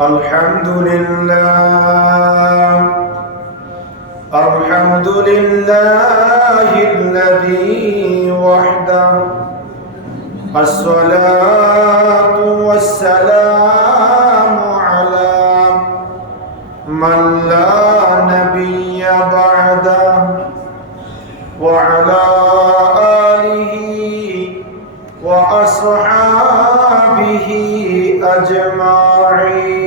الحمد لله الذي وحده الصلاة والسلام على من لا نبي بعده وعلى آله وأصحابه أجمعين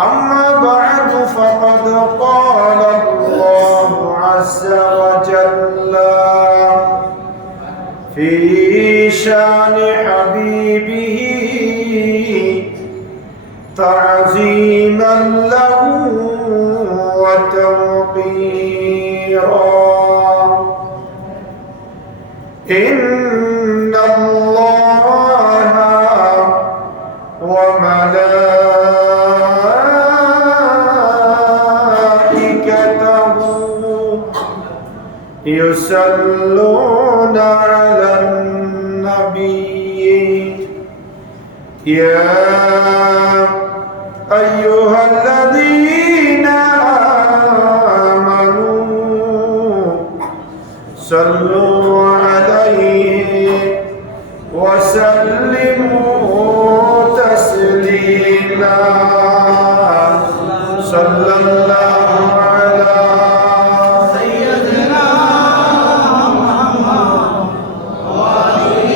أما بعد فقد قال الله عز وجل في شان حبيبه تعظيما له وتوقيرا إن الله وملائكته يصلون على النبي يا أيها الذين آمنوا صلوا عليه وسلموا تسليما صلى الله على سيدنا محمد وآله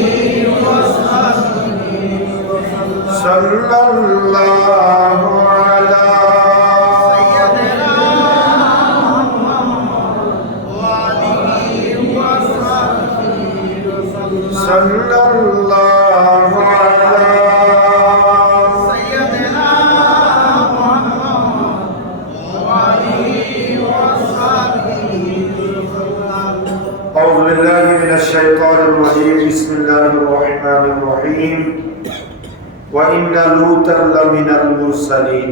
وصحبه صلى الله على سيدنا محمد وآله وصحبه صلى الله على سيدنا محمد وآله وصحبه أعوذ بالله من الشيطان الرجيم بسم الله الرحمن الرحيم وإن لوطا لمن المرسلين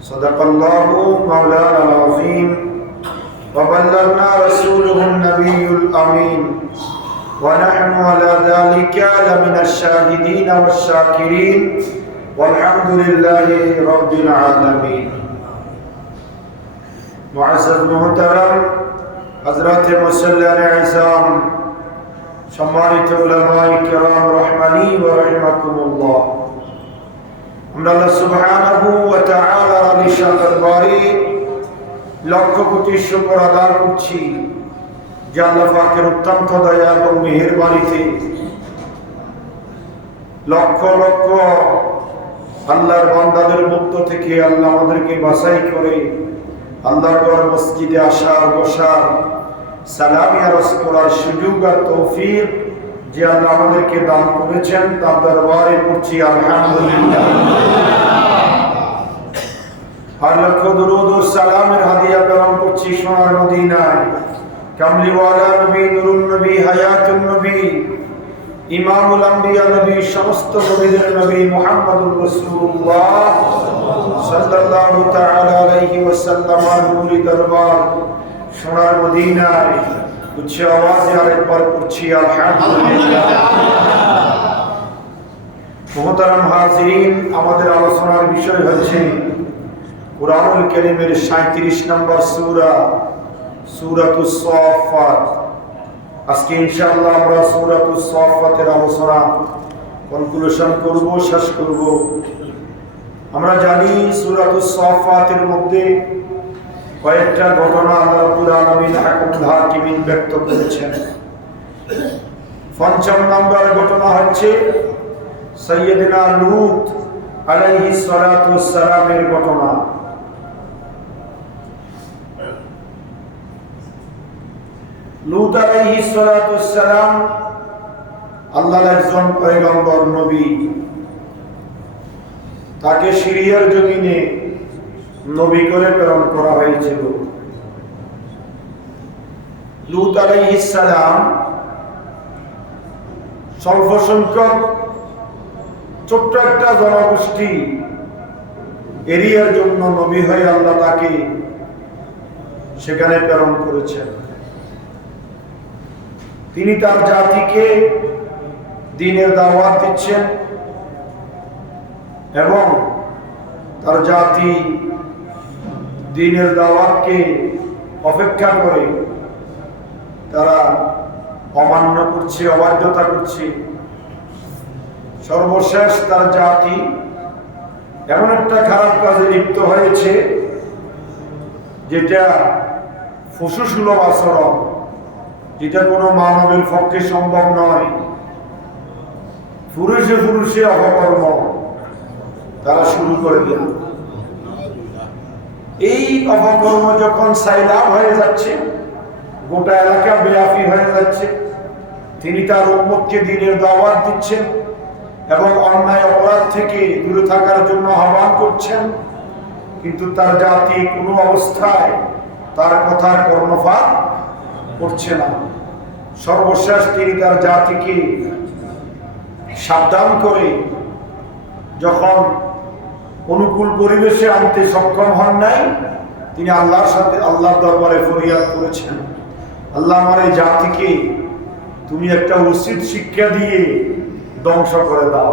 صدق الله مولانا العظيم وبلغنا رسوله النبي الأمين ونحن على ذلك لمن الشاهدين والشاكرين والحمد لله رب العالمين معزز محترم حضرات মুসল্লিয়ান ism সম্মানিত উলামায়ে কেরাম রহমানি ওয়া রাহিমাকুমুল্লাহ আমরা আল্লাহ সুবহানাহু ওয়া তাআলার নিশান দরবারে লক্ষ কোটি শুকর আদায় করছি যে আল্লাহ পাকের অত্যন্ত দয়া এবং মেহেরবানিতে লক্ষ লক্ষ আল্লাহর বান্দাদের মধ্য থেকে আল্লাহ আমাদেরকে বাছাই করে আল্লাহর ঘর মসজিদে আসার বসার সালামি আরজ করার সুযোগ আর তৌফিক যে আল্লাহ আমাদেরকে দান করেছেন তার দরবারে পড়ছি আলহামদুলিল্লাহ আর লক্ষ দুরূদ ও সালামের হাদিয়া প্রেরণ করছি সোনার মদিনায় কামলিওয়ালা নবী নুরুন নবী হায়াতুন নবী ইমামুল আম্বিয়া নবী সমস্ত নবীদের নবী মুহাম্মদুর রাসূলুল্লাহ সাল্লাল্লাহু তাআলা আলাইহি ওয়াসাল্লামের নূরি দরবার সোনার মদিনায় উচ্চ আওয়াজে আরেকবার পড়ছি আলহামদুলিল্লাহ মুহতারাম হাজিরিন আমাদের আলোচনার বিষয় হচ্ছে কুরআনুল কারীমের 37 নম্বর সূরা সূরাতুস সাফফাত আজকে ইনশাআল্লাহ আমরা সূরাতুস সাফফাতের আলোচনা কনক্লুশন করব শেষ করব আমরা জানি সূরাতুস সাফফাতের মধ্যে কয়েকটা ঘটনা আল্লাহ রাব্বুল আলামিন হাকিমুল হাকিমিন ব্যক্ত করেছেন পঞ্চম নম্বর ঘটনা হচ্ছে সাইয়্যিদনা লূত আলাইহিস সালাতু ওয়াস সালামের ঘটনা লূত আলাইহিস সালাতু ওয়াস সালাম আল্লাহর একজন পয়গম্বর নবী তাকে সিরিয়ার জমিনে নবী করে প্রেরণ করা হয়েছিল লূত আলাইহিস সালাম স্বল্প সংখ্যক ছোট্ট একটা জনগোষ্ঠী এরিয়ার জন্য নবী হয়ে আল্লাহ তাকে সেখানে প্রেরণ করেছেন। তিনি তার জাতিকে দ্বীনের দাওয়াত দিচ্ছেন, এবং তার জাতি দ্বীনের দাওয়াতকে অপেক্ষা করে তারা অমান্য করছে, অবাধ্যতা করছে। সর্বশেষ তার জাতি এমন একটা খারাপ কাজে লিপ্ত হয়েছে যেটা পশুসুলভ আচরণ, যেটা কোনো মানবের পক্ষে সম্ভব নয়। পুরুষে পুরুষে অপকর্ম তারা শুরু করে দিল। এই অপকর্ম যখন সাইলাব হয়ে যাচ্ছে, গোটা এলাকা ব্যাপী হয়ে যাচ্ছে, তিনি তার উম্মতকে দ্বীনের দাওয়াত দিচ্ছেন এবং অন্যায় অপরাধ থেকে দূরে থাকার জন্য আহ্বান করছেন, কিন্তু তার জাতি কোনো অবস্থায় তার কথার কর্ণপাত করছে না। সর্বশেষ তিনি তার জাতিকে সাবধান করে যখন অনুকূল পরিবেশে আনতে সক্ষম হন নাই, তিনি আল্লাহর সাথে আল্লাহর দরবারে ফরিয়াদ করেছেন, আল্লাহ আমার এই জাতিকে তুমি একটা উচিত শিক্ষা দিয়ে ধ্বংস করে দাও।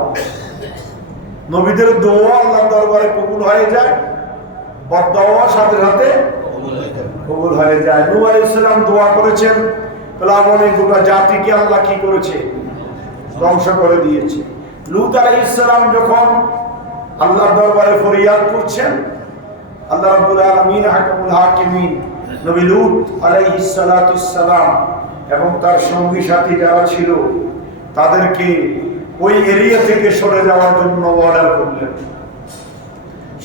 নবীদের দোয়া আল্লাহর দরবারে কবুল হয়ে যায়, বদদোয়া সাথে সাথে কবুল হয়ে যায়। নূহ আলাইহিস সালাম দোয়া করেছেন, প্লাবনে গোটা জাতিকে আল্লাহ কি করেছে? ধ্বংস করে দিয়েছে। লূত আলাইহিস সালাম যখন আল্লাহর দরবারে ফরিয়াদ করছেন, আল্লাহ রাব্বুল আলামিন হাকিমুল হাকিমিন নবী লূত আলাইহিস সালাতুস সালাম এবং তার সঙ্গী সাথী যারা ছিল তাদেরকে ওই এরিয়া থেকে সরে যাওয়ার জন্য অর্ডার করলেন।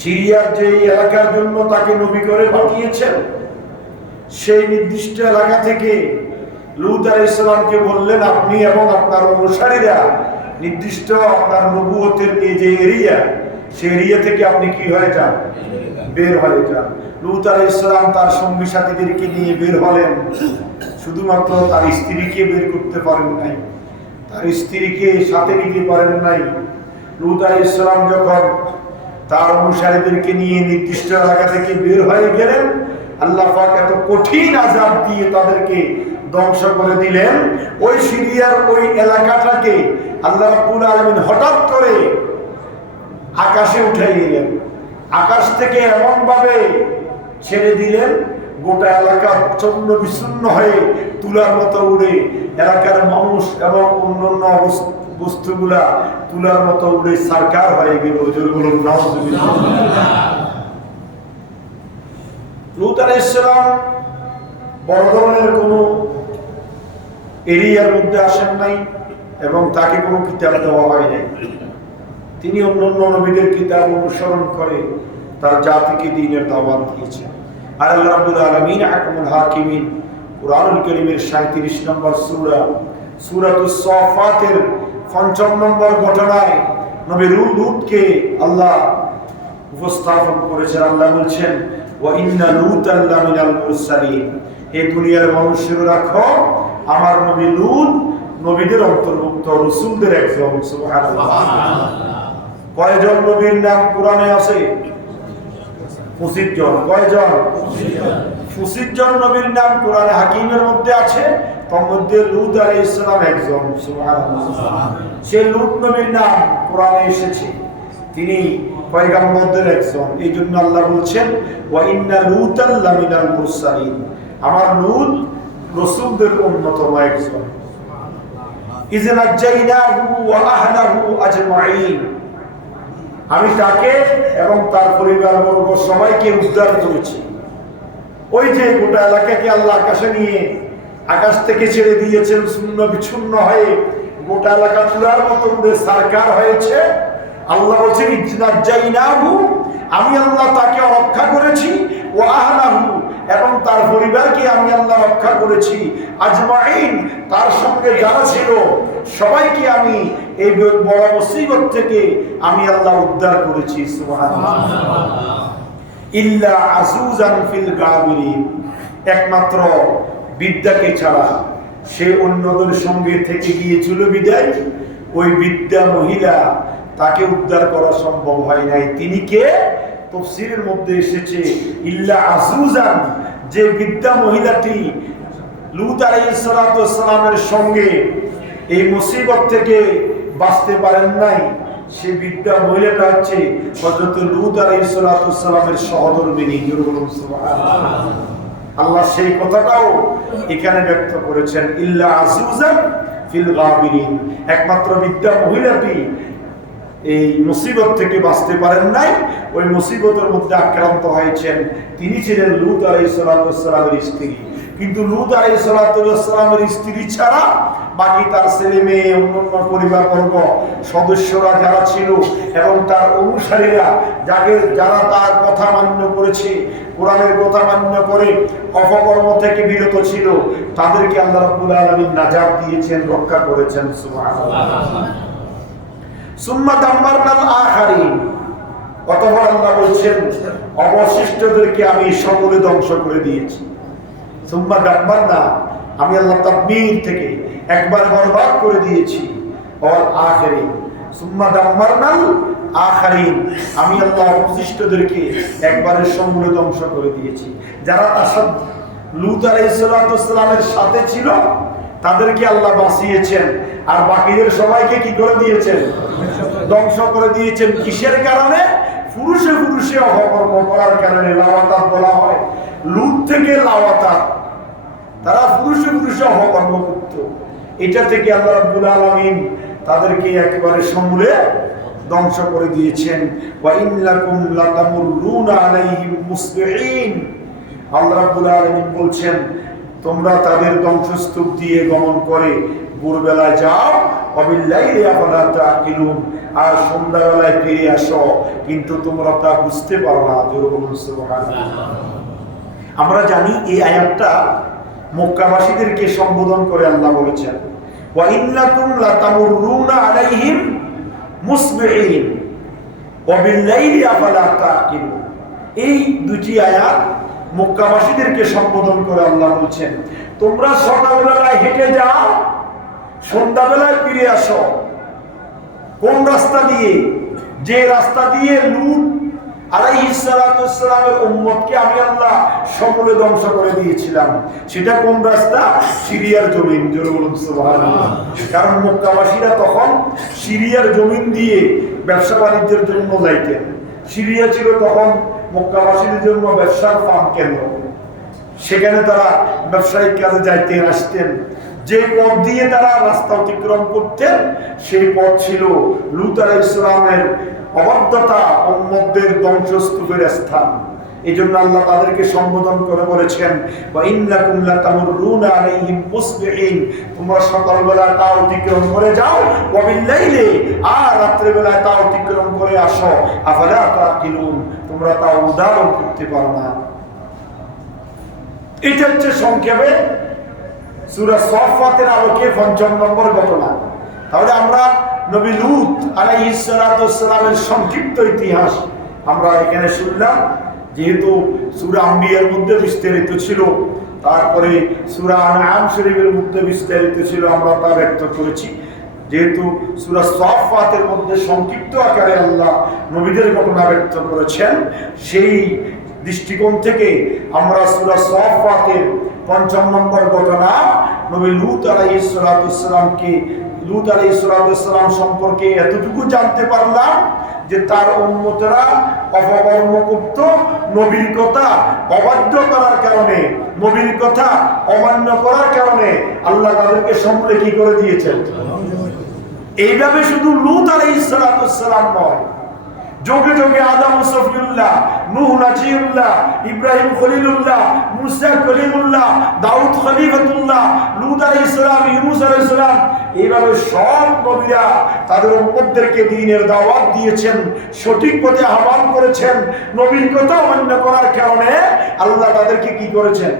সিরিয়ার যে এলাকার জন্য তাকে নবী করে পাঠিয়েছেন, সেই নির্দিষ্ট এলাকা থেকে লূত আলাইহিস সালামকে বললেন, আপনি এবং আপনার অনুসারীরা নির্দিষ্ট আপনার নবুয়তের যে এরিয়া, সেই এরিয়া থেকে আপনি কি হয়ে যান? বের হয়ে যান। লূত আলাইহিস সালাম তার সঙ্গী সাথীদেরকে নিয়ে বের হলেন। শুধুমাত্র তার স্ত্রীকে বের করতে পারেন নাই, তার স্ত্রীকে সাথে নিতে পারেন নাই। লূত আলাইহিস সালাম যখন তার অনুসারীদেরকে নিয়ে নির্দিষ্ট এলাকা থেকে বের হয়ে গেলেন, আল্লাহ পাক এত কঠিন আযাব দিয়ে তাদেরকে ধ্বংস করে দিলেন। ওই সিরিয়ার ওই এলাকাটাকে আল্লাহ রাব্বুল আলামিন হঠাৎ করে আকাশে উঠাই দিলেন। আকাশ থেকে এমন ভাবে ছেড়ে দিলেন, গোটা এলাকা চন্ন বিচ্ছিন্ন হয়ে তুলার মতো উড়ে, এলাকার মানুষ এবং অন্যান্য বস্তুগুলা তুলার মতো উড়ে সারকার হয়ে গেল। লূত আলাইহিস সালাম বড় ধরনের কোনো এরিয়ার মধ্যে আসেন নাই এবং তাকে কোনো কিতাব দেওয়া হয় নাই। তিনি অন্যান্য নবীদের কিতাব অনুসরণ করে তার জাতিকে দ্বীনের দাওয়াত দিয়েছেন। আর আল্লাহ রাব্বুল আলামিন হাকিমুল হাকিমিন কুরআনুল কারীমের 37 নম্বর সূরা সূরাতুস সাফাতের ৫ নম্বর ঘটনায় নবী লূতকে আল্লাহ উপস্থাপন করেছেন। আল্লাহ বলছেন, ওয়া ইন্না লূতান লামিনাল মুরসালিন, হে দুনিয়ার মানুষেরা রাখো, আমার নবী লূত নবীদের অন্তর্ভুক্ত, রাসূলদের একজন। সুবহানাল্লাহ। কয়জন নবীর নাম কোরআনে আছে? ২৫ জন। কয়জন? ২৫ জন নবীর নাম কোরআনে হাকিমের মধ্যে আছে, তার মধ্যে লূত আলাইহিস সালাম একজন। সুবহানাল্লাহ। সেই লূত নবীর নাম কোরআনে এসেছে, তিনি পয়গম্বরদের একজন। এই জন্য আল্লাহ বলছেন, ওয়া ইন্না লূতান লামিনাল মুরসালিন, আমার লূত রাসূলদের অন্যতম একজন। ইয নাজাইনাহু ওয়া আহলাহু আজমাইন, আমি তাকে এবং তার পরিবারবর্গ সবাইকে উদ্ধার করেছি। ওই যে গোটা এলাকাকে আল্লাহ আকাশে নিয়ে আকাশ থেকে ছেড়ে দিয়েছেন, শূন্য বিচ্ছিন্ন হয়ে গোটা এলাকা চূড়ার মতো উড়ে সারকার হয়েছে। আল্লাহ বলছেন, ইজনাজাইনাহু, আমি আল্লাহ তাকে রক্ষা করেছি, ও আহলাহু, এবং তার পরিবারকে আমি আল্লাহ রক্ষা করেছি, আজমাইন, তার সঙ্গে যারা ছিল সবাইকে আমি এই বড় মুসিবত থেকে আমি আল্লাহ উদ্ধার করেছি। সুবহানাল্লাহ। ইল্লা আজুজান ফিল গাবিরিন, একমাত্র বিদ্যাকে ছাড়া, সে অন্যদের সঙ্গে থেকে গিয়েছিল বিদায়, ওই বিদ্যা মহিলা তাকে উদ্ধার করা সম্ভব হয় নাই। তিনি কে? তাফসীরের মধ্যে এসেছে ইল্লা আজুজান, যে বিদ্যা মহিলাটি লূত আলাইহিস সালামের সঙ্গে এই মুসিবত থেকে বাঁচতে পারেন নাই, সেই বৃদ্ধা মহিলাটা হচ্ছে হযরত লূত আলাইহিস সালামের সহধর্মিণী। সুবহানাল্লাহ। আল্লাহ সেই কথাটাও এখানে ব্যক্ত করেছেন, ইল্লা আজুজান ফিল গাবিরিন। একমাত্র বৃদ্ধা মহিলাটি এই মুসিবত থেকে বাঁচতে পারেন নাই, ওই মুসিবতের মধ্যে আক্রান্ত হয়েছেন। তিনি ছিলেন লূত আলাইহিস সালামের স্ত্রী। কিন্তু লূত আলাইহিস সালামের স্ত্রী ছাড়া বাকি তার ছেলে মেয়ে, অন্যান্য পরিবারবর্গ সদস্যরা যারা ছিল এবং তার অনুসারীরা যারা তার কথা মান্য করেছে, কোরআনের কথা মান্য করে অপকর্ম থেকে বিরত ছিল, তাদেরকে আল্লাহ রাব্বুল আলামিন নাজাত দিয়েছেন, রক্ষা করেছেন। সুবহানাল্লাহ। সুম্মা দাম্মারনাল আখারিন। অতঃপর আল্লাহ বলছেন অবশিষ্টদেরকে আমি সকলে ধ্বংস করে দিয়েছি। সুম্মা দাম্মারনা, আমি আল্লাহ তাকবীর থেকে একবার বরবাদ করে দিয়েছি। আর আখিরিন, সুম্মা দাম্মারনাল আখারিন, আমি আল্লাহ অবশিষ্টদেরকে একবারে সমূলে ধ্বংস করে দিয়েছি। যারা তার লূত আলাইহিস সালামের সাথে ছিল তাদেরকে আল্লাহ বাঁচিয়েছেন, আর বাকিদের সবাইকে কি করে দিয়েছেন? ধ্বংস করে দিয়েছেন। কিসের কারণে? পুরুষে পুরুষে অপকর্ম করার কারণে। লাওয়াতাত বলা হয় লূত থেকে লাওয়াতাত, তারা পুরুষে পুরুষে অপকর্ম করত। এটা থেকে আল্লাহ রাব্বুল আলামিন তাদেরকে একেবারে সমূলে ধ্বংস করে দিয়েছেন। ওয়া ইন্নাকুম লাতামুরুনা আলাইহিম মুসবিহিন। আল্লাহ রাব্বুল আলামিন বলছেন তোমরা তাদের ধ্বংসস্তূপ দিয়ে গমন করে ভোরবেলায় যাও, ওয়াবিল্লাইলি আফালা তাকিলুন, আর সন্ধ্যাবেলায় ফিরে আসো, কিন্তু তোমরা তা বুঝতে পারো না। জোরে বলুন সুবহানাল্লাহ। আমরা জানি এই আয়াতটা মক্কাবাসীদেরকে সম্বোধন করে আল্লাহ বলেছেন, ওয়া ইন্নাকুম লাতামুরুনা আলাইহিম মুসবিহিন ওয়াবিল্লাইলি আফালা তাকিলুন। এই দুটি আয়াত মক্কাবাসীদেরকে সম্বোধন করে আল্লাহ বলছেন তোমরা সকালবেলায় হেঁটে যাও, সন্ধ্যাবেলায় ফিরে আসো। কোন রাস্তা দিয়ে? যে রাস্তা দিয়ে লূত আলাইহিস সালামের উম্মতকে আমি আল্লাহ সকলে ধ্বংস করে দিয়েছিলাম, সেটা কোন রাস্তা? সিরিয়ার জমিন। জোরে বলুন সুবহানাল্লাহ। কারণ মক্কাবাসীরা তখন সিরিয়ার জমিন দিয়ে ব্যবসা বাণিজ্যের জন্য যাইতেন। সিরিয়া ছিল তখন মক্কাবাসীদের জন্য ব্যবসার ফার্ম কেন্দ্র। সেখানে তারা ব্যবসায়িক কাজে যাইতেন, আসতেন। যে পথ দিয়ে তারা রাস্তা অতিক্রম করতেন সেই পথ ছিল লূত আলাইহিস সালামের অবাধ্যতা, উম্মতদের ধ্বংসস্তূপের স্থান। এই জন্য আল্লাহ তাদেরকে সম্বোধন করে বলেছেন, ওয়া ইন্নাকুম লাতামুরুনা আলাইহিম মুসবিহিন, তোমরা সকালবেলা তা অতিক্রম করে যাও, ওয়াবিল্লাইলি, আর রাত্রিবেলা তা অতিক্রম করে আসো, আফালা তাকিলুন, তোমরা তা উদাহরণ করতে পারো না। এটা হচ্ছে সংক্ষেপে সূরা সাফফাতের আলোকে ৫ম নম্বর ঘটনা। তাহলে আমরা নবী লূত আলাইহিস সালামের সংক্ষিপ্ত ইতিহাস আমরা এখানে শুনলাম। যেহেতু সূরা আম্বিয়ার মধ্যে বিস্তারিত ছিল, তারপরে সূরা আনআম শরীফের মধ্যে বিস্তারিত ছিল, আমরা তা ব্যক্ত করেছি। যেহেতু সূরা সাফফাতের মধ্যে সংক্ষিপ্ত আকারে আল্লাহ নবীদের ঘটনা ব্যক্ত করেছেন, সেই দৃষ্টিকোণ থেকে আমরা সূরা সাফফাতের ৫ম নম্বর ঘটনা নবী লূত আলাইহিস সালাম সম্পর্কে এতটুকু জানতে পারলাম যে তার উম্মতরা অপকর্ম করত, নবীর কথা অবাধ্য করার কারণে, নবীর কথা অমান্য করার কারণে আল্লাহ তাদেরকে সমূলে কি করে দিয়েছেন। এইভাবে শুধু লূত আলাইহিস সালাম নয়, যোগে যোগে আদম সফিউল্লাহ, নূহ নাজিউল্লাহ, ইব্রাহিম খলিলুল্লাহ, মুসা কলিমুল্লাহ, দাউদ খলিফাতুল্লাহ, লূত আলাইহিস সালাম, ইউনূস আলাইহিস সালাম, এইভাবে সব নবীরা তাদের উম্মতদেরকে দ্বীনের দাওয়াত দিয়েছেন, সঠিক পথে আহ্বান করেছেন। নবীর কথা অমান্য করার কারণে আল্লাহ তাদেরকে কি করেছেন?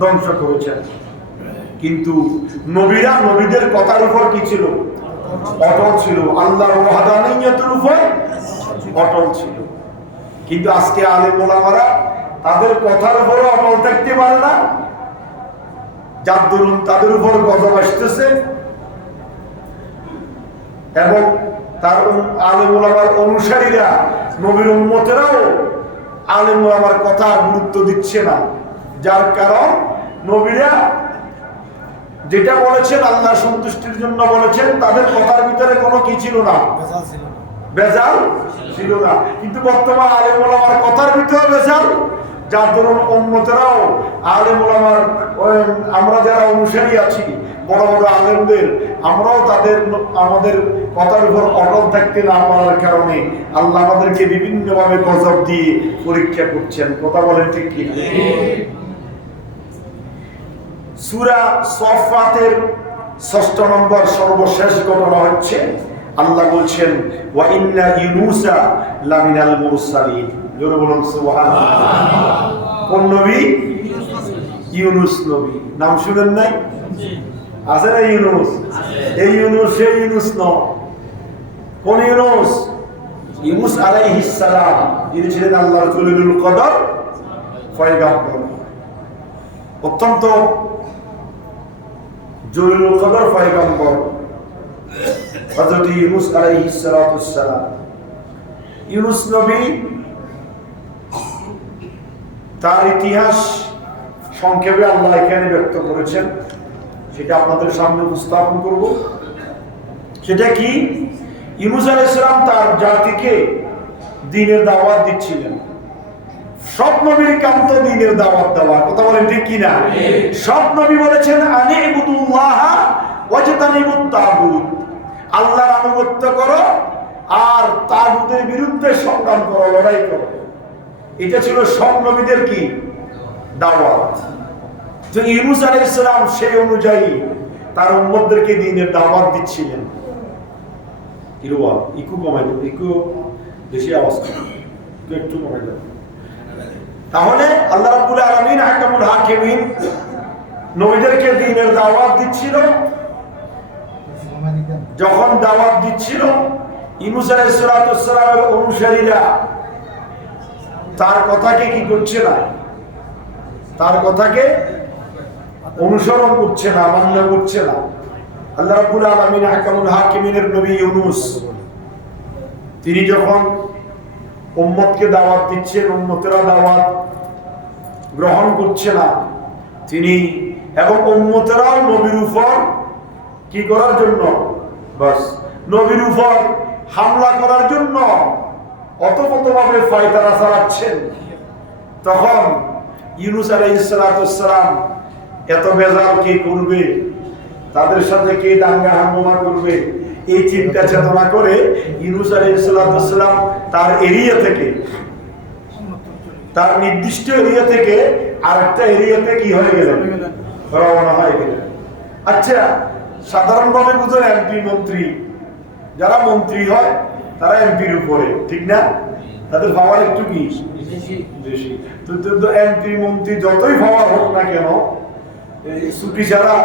ধ্বংস করেছেন। কিন্তু নবীরা নবীদের কথার উপর কি ছিল? অটল ছিল। আল্লাহর ওয়াহদানিয়তের উপর অটল ছিল। কিন্তু আজকে আলেম ওলামারা তাদের কথার উপর অটল থাকতে পারে না, যার দরুন তাদের উপর গজব আসতেছে, এবং তার আলেম ওলামার অনুসারীরা, নবীর উম্মতেরাও আলেম ওলামার কথা গুরুত্ব দিচ্ছে না, যার কারণ নবীরা যেটা বলেছেন আল্লাহ সন্তুষ্টির জন্য বলেছেন, তাদের কথার ভিতরে কোনো কি ছিল না, ভেজাল ছিল না। কিন্তু বর্তমান আলেম ওলামার কথার ভিতরে ভেজাল, যার ধরুন উম্মতেরাও আলেম ওলামার, আমরা যারা অনুসারী আছি বড় বড় আলেমদের, আমরাও আমাদের কথার উপর অটল থাকতে না পারার কারণে আল্লাহ আমাদেরকে বিভিন্নভাবে গজব দিয়ে পরীক্ষা করছেন। কথা বলেন ঠিক কি? সূরা সফফাতের ৬ষ্ঠ নম্বর সর্বশেষ ঘটনা হচ্ছে, আল্লাহ বলছেন ওয়া ইন্না ইউনুসা লামিনাল মুরসালিন। জোরে বলুন সুবহানাল্লাহ। কোন নবী? ইউনুস নবী। নাম শুনেন নাই? আছে না ইউনুস? এই ইউনুস সেই ইউনুস নয়। কোন ইউনুস? ইউনুস আলাইহিস সালাম, যিনি ছিলেন আল্লাহর খলিলুল কদর পয়গম্বর, অত্যন্ত জলিলুল কদর পয়গম্বর হযরত ইউনুস আলাইহিস সালাম। ইউনুস নবী, তার ইতিহাস সংক্ষেপে আল্লাহ এখানে ব্যক্ত করেছেন, সেটা আপনাদের সামনে উপস্থাপন করব। সেটা কি? ইউনুস আলাইহিস সালাম তার জাতিকে দ্বীনের দাওয়াত দিচ্ছিলেন। সব নবীর কাম তো দ্বীনের দাওয়াত দেওয়া। কথা বলেন ঠিক কি না? সব নবী বলেছেন আনি ইবুদুল্লাহ ওয়াজতানিবুত তাগুত, আল্লাহর আনুগত্য করো আর তাগুতের বিরুদ্ধে সংগ্রাম করো, লড়াই করো। এটা ছিল সব নবীদের কি দাওয়াত। তো ইউনুস আলাইহিস সালাম সেই অনুযায়ী তার উম্মতদেরকে দ্বীনের দাওয়াত দিচ্ছিলেন। কিরোয়া ইকু কমাই দাও, ইকু বেশি আওয়াজ একটু কমাই দাও। তাহলে আল্লাহ রাব্বুল আলামিন হাকামুল হাকিমিন নবীদেরকে দ্বীনের দাওয়াত দিচ্ছিল। যখন দাওয়াত দিচ্ছিল, ইউনুস আলাইহিস সালামের অনুসারীরা তার কথাকে কি করছে না, তার কথাকে অনুসরণ করছে না, মান্য করছে না। আল্লাহ রাব্বুল আলামিন হাকামুল হাকিমিনের নবী ইউনুস, তিনি যখন উম্মতকে দাওয়াত দিচ্ছেন, উম্মতেরা দাওয়াত গ্রহণ করছে না, তিনি এবং উম্মতেরাও নবীর উপর কি করার জন্য, বাস নবীর উপর হামলা করার জন্য অতপ্রতভাবে ফায়তারা চালাচ্ছেন। তখন ইউনুস আলাইহিস সালাম এত বেজাল কে করবে, তাদের সাথে কে দাঙ্গা হাঙ্গামা করবে, এই চিন্তা চেতনা করে ইউনুস আলাইহিস সালাম তার এরিয়া থেকে, তার নির্দিষ্ট এরিয়া থেকে আরেকটা এরিয়াতে কি হয়ে গেলেন, রওনা হয়ে গেলেন। আচ্ছা, সাধারণভাবে বুঝুন এমপি মন্ত্রী, যারা মন্ত্রী হয় তারা এমপির উপরে, ঠিক না? তাদের পাওয়ার একটু কি বেশি। তো এমপি মন্ত্রী যতই পাওয়ার হোক না কেন, ছুটি ছাড়া,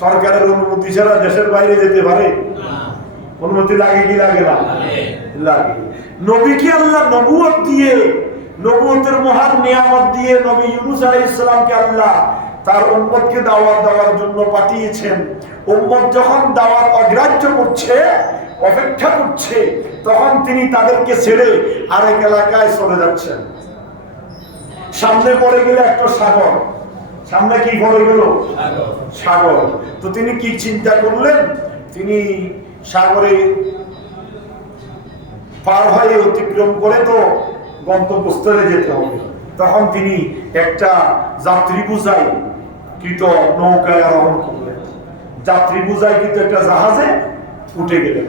সরকারের অনুমতি ছাড়া দেশের বাইরে যেতে পারে? অনুমতি লাগে কি লাগে না? লাগে। নবীকে আল্লাহ নবুয়ত দিয়ে, নবুয়তের মহান নিয়ামত দিয়ে নবী ইউনুস আলাইহিস সালামকে আল্লাহ তার উম্মতকে দাওয়াত দেওয়ার জন্য পাঠিয়েছেন। উম্মত যখন দাওয়াত অগ্রাহ্য করছে, অপেক্ষা করছে, তখন তিনি তাদেরকে ছেড়ে আরেক এলাকায় চলে যাচ্ছেন। সামনে পড়ে গেলে একটা সাগর, সামনে কি পড়ে গেল? সাগর। তো তিনি কি চিন্তা করলেন, তিনি সাগরে পার হয়ে অতিক্রম করে তো গন্তব্যস্থলে যেতে হবে। তখন তিনি একটা যাত্রী বোঝাই কৃত নৌকায় আরোহণ করলেন, যাত্রী বোঝাই কিন্তু একটা জাহাজে উঠে গেলেন।